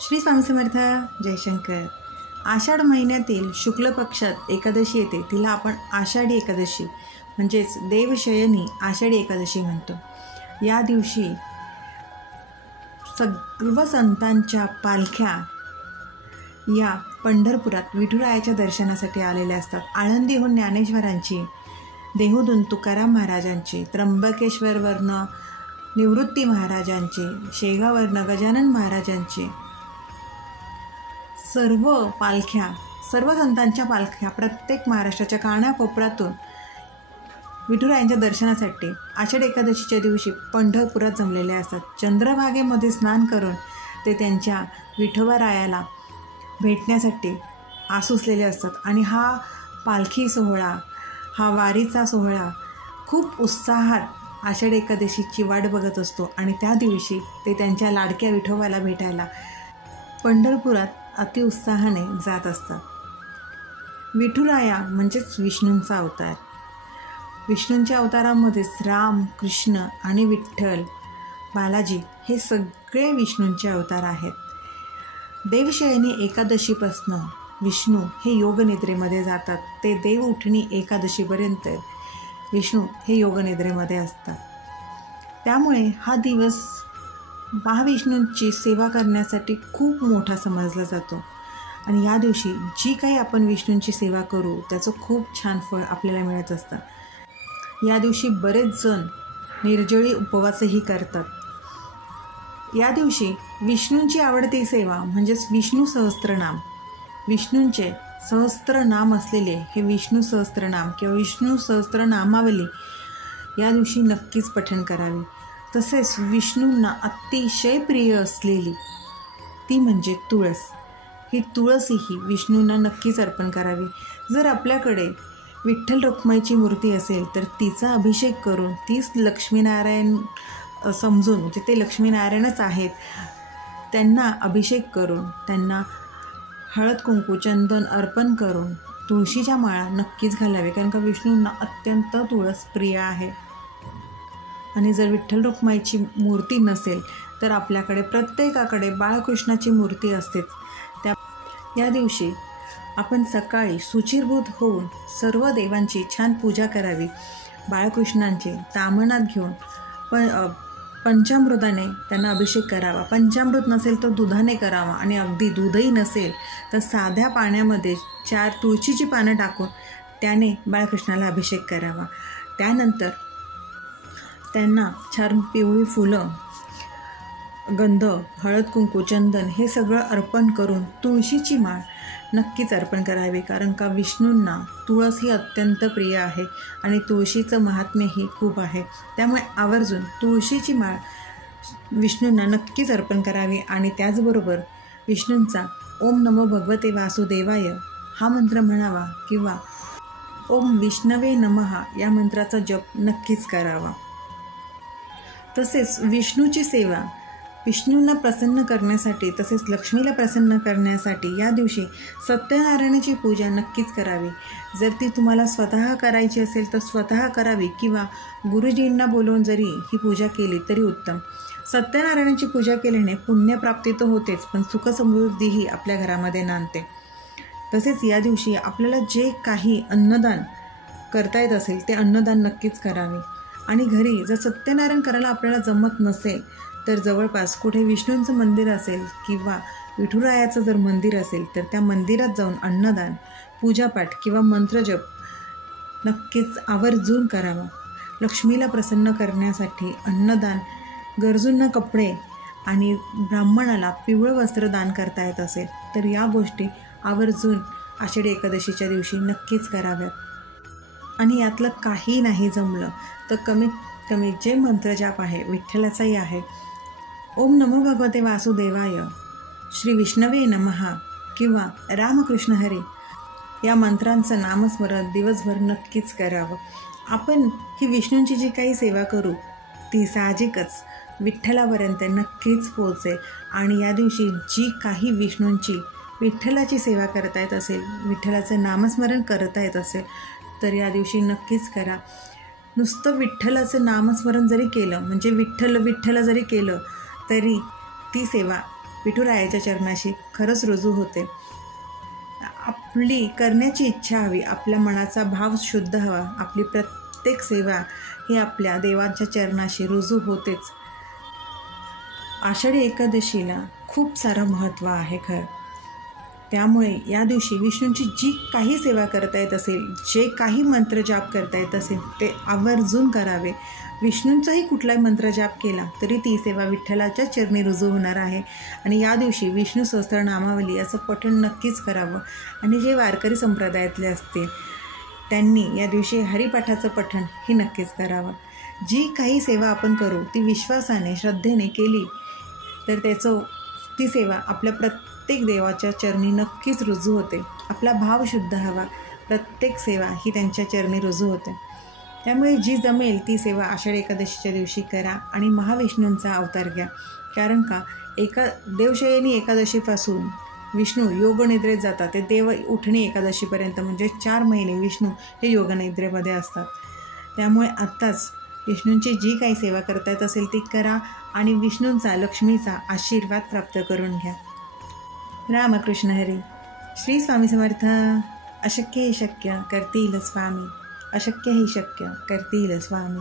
श्री स्वामी समर्थ जयशंकर। आषाढ महिन्यातील शुक्ल पक्षात एकादशी येते, तिला आपण आषाढी एकादशी म्हणजेच देवशयनी आषाढी एकादशी म्हणतो। या दिवशी सर्व संतांच्या पालख्या या पंढरपुरात विठुरायाच्या दर्शनासाठी आलेल्या असतात। आळंदीहून ज्ञानेश्वरांची, देहूतून तुकाराम महाराजांची, त्र्यंबकेश्वरवरनं निवृत्ती महाराजांची, शेगाववरनं गजानन महाराजांची सर्व पालख्या, सर्व संतांच्या पालख्या प्रत्येक महाराष्ट्राच्या कानाकोपऱ्यातून विठुरायांच्या दर्शनासाठी आषाढ एकादशीच्या दिवशी पंढरपुरात जमलेले असतात। चंद्रभागेमध्ये स्नान करून ते त्यांच्या विठोबारायाला भेटण्यासाठी आसुसलेले असतात आणि हा पालखी सोहळा, हा वारीचा सोहळा खूप उत्साहात आषाढ एकादशीची वाट बघत असतो आणि त्या दिवशी ते त्यांच्या लाडक्या विठोबाला भेटायला पंढरपुरात अतिउत्साहाने जात असतात। विठुराया म्हणजेच विष्णूंचा अवतार। विष्णूंच्या अवतारामध्येच राम, कृष्ण आणि विठ्ठल, बालाजी हे सगळे विष्णूंचे अवतार आहेत। देवशयनी एकादशीपासनं विष्णू हे योगनिद्रेमध्ये जातात। ते देव उठणी एकादशीपर्यंत विष्णू हे योगनिद्रेमध्ये असतात। त्यामुळे हा दिवस महाविष्णूंची सेवा करण्यासाठी खूप मोठा समजला जातो आणि या दिवशी जी काही आपण विष्णूंची सेवा करू त्याचं खूप छान फळ आपल्याला मिळत असतं। या दिवशी बरेच जण निर्जळी उपवासही करतात। या दिवशी विष्णूंची आवडती सेवा म्हणजेच विष्णू सहस्त्रनाम, विष्णूंचे सहस्त्रनाम असलेले हे विष्णू सहस्त्रनाम किंवा विष्णू सहस्त्रनामावली या दिवशी नक्कीच पठण करावे। तसेच विष्णूंना अतिशय प्रिय असलेली ती म्हणजे तुळस, ही तुळसही विष्णूंना नक्कीच अर्पण करावी। जर आपल्याकडे विठ्ठल रुक्माईची मूर्ती असेल तर तिचा अभिषेक करून तीच लक्ष्मीनारायण समजून, म्हणजे ते लक्ष्मीनारायणच आहेत, त्यांना अभिषेक करून त्यांना हळद कुंकू चंदन अर्पण करून तुळशीच्या माळा नक्कीच घालावे, कारण का विष्णूंना अत्यंत तुळस प्रिय आहे। आणि जर विठ्ठल रुक्माईची मूर्ती नसेल तर आपल्याकडे प्रत्येकाकडे बाळकृष्णाची मूर्ती असतेच। या दिवशी आपण सकाळी शुचिर्भूत होऊन सर्व देवांची छान पूजा करावी। बाळकृष्णांचे तामणात घेऊन पंचामृताने त्यांना अभिषेक करावा। पंचामृत नसेल तर दुधाने करावा आणि अगदी दूधही नसेल तर साध्या पाण्यामध्ये 4 तुळशीची पानं टाकून त्याने बाळकृष्णाला अभिषेक करावा। त्यानंतर त्यांना छान पिवळी फुलं, गंध, हळद कुंकू चंदन हे सगळं अर्पण करून तुळशीची माळ नक्कीच अर्पण करावी, कारण का विष्णूंना तुळस ही अत्यंत प्रिय आहे आणि तुळशीचं महात्म्यही खूप आहे। त्यामुळे आवर्जून तुळशीची माळ विष्णूंना नक्कीच अर्पण करावी आणि त्याचबरोबर विष्णूंचा ओम नमो भगवते वासुदेवाय हा मंत्र म्हणावा किंवा ओम विष्णवे नमः या मंत्राचा जप नक्कीच करावा। तसेच विष्णूची सेवा विष्णूंना प्रसन्न करण्यासाठी तसेच लक्ष्मीला प्रसन्न करण्यासाठी या दिवशी सत्यनारायणाची पूजा नक्कीच करावी। जर ती तुम्हाला स्वतः करायची असेल तर स्वतः करावी किंवा गुरुजींना बोलवून जरी ही पूजा केली तरी उत्तम। सत्यनारायणाची पूजा केल्याने पुण्यप्राप्ती तर होतेच, पण सुखसमृद्धीही आपल्या घरामध्ये नांदते। तसेच या दिवशी आपल्याला जे काही अन्नदान करता येत असेल ते अन्नदान नक्कीच करावे। आणि घरी जर सत्यनारायण करायला आपल्याला जमत नसेल तर जवळपास कुठे विष्णूंचं मंदिर असेल किंवा विठुरायाचं जर मंदिर असेल तर त्या मंदिरात जाऊन अन्नदान, पूजापाठ किंवा मंत्रजप नक्कीच आवर्जून करावा। लक्ष्मीला प्रसन्न करण्यासाठी अन्नदान, गरजूंना कपडे आणि ब्राह्मणाला पिवळं वस्त्र दान करता येत असेल तर या गोष्टी आवर्जून आषाढी एकादशीच्या दिवशी नक्कीच कराव्यात। आणि यातलं काही नाही जमलं तर कमीत कमी जे मंत्रजाप आहे विठ्ठलाचाही आहे, ओम नमो भगवते वासुदेवाय, श्री विष्णवे नमः किंवा रामकृष्ण हरी या मंत्रांचं नामस्मरण दिवसभर नक्कीच करावं। आपण ही विष्णूंची जी काही सेवा करू ती साहजिकच विठ्ठलापर्यंत नक्कीच पोहोचेल आणि या दिवशी जी काही विष्णूंची, विठ्ठलाची सेवा करता येत असेल, विठ्ठलाचं नामस्मरण करता येत असेल तर या दिवशी नक्कीच करा। नुसतं विठ्ठलाचं नामस्मरण जरी केलं, म्हणजे विठ्ठल विठ्ठल जरी केलं तरी ती सेवा विठुरायाच्या चरणाशी खरंच रुजू होते. आपली करण्याची इच्छा हवी, आपल्या मनाचा भाव शुद्ध हवा. आपली प्रत्येक सेवा ही आपल्या देवांच्या चरणाशी रुजू होतेच. आषाढी एकादशीला खूप सारं महत्त्व आहे खरं. त्यामुळे या दिवशी विष्णूंची जी काही सेवा करता येत असेल, जे काही मंत्र जाप करता येत असेल ते आवर्जून करावे. विष्णूंचाही कुठलाही मंत्र जाप केला तरी ती सेवा विठ्ठलाच्या चरणी रुजू होणार आहे. आणि या दिवशी विष्णू सहस्त्रनामावली याचं पठण नक्कीच करावं. आणि जे वारकरी संप्रदायातले असतील त्यांनी या दिवशी हरिपाठाचं पठण ही नक्कीच करावं. जी काही सेवा आपण करू ती विश्वासाने श्रद्धेने केली तर ती सेवा आपल्या प्रत्येक देवाच्या चरणी नक्कीच रुजू होते. आपला भाव शुद्ध हवा. प्रत्येक सेवा ही त्यांच्या चरणी रुजू होते. त्यामुळे जी जमेल ती सेवा आषाढी एकादशीच्या दिवशी करा आणि महाविष्णूंचा अवतार घ्या. कारण का देवशयनी एकादशीपासून विष्णू योगनिद्रेत जातात ते देव उठणी एकादशीपर्यंत म्हणजे 4 महिने विष्णू हे योगनिद्रेमध्ये असतात. त्यामुळे आत्ताच विष्णूंची जी काही सेवा करता येत असेल ती करा आणि विष्णूंचा लक्ष्मीचा आशीर्वाद प्राप्त करून घ्या. रामकृष्ण हरी. श्री स्वामी समर्थ. अशक्य हे शक्य करतील स्वामी, अशक्य हे शक्य करतील स्वामी.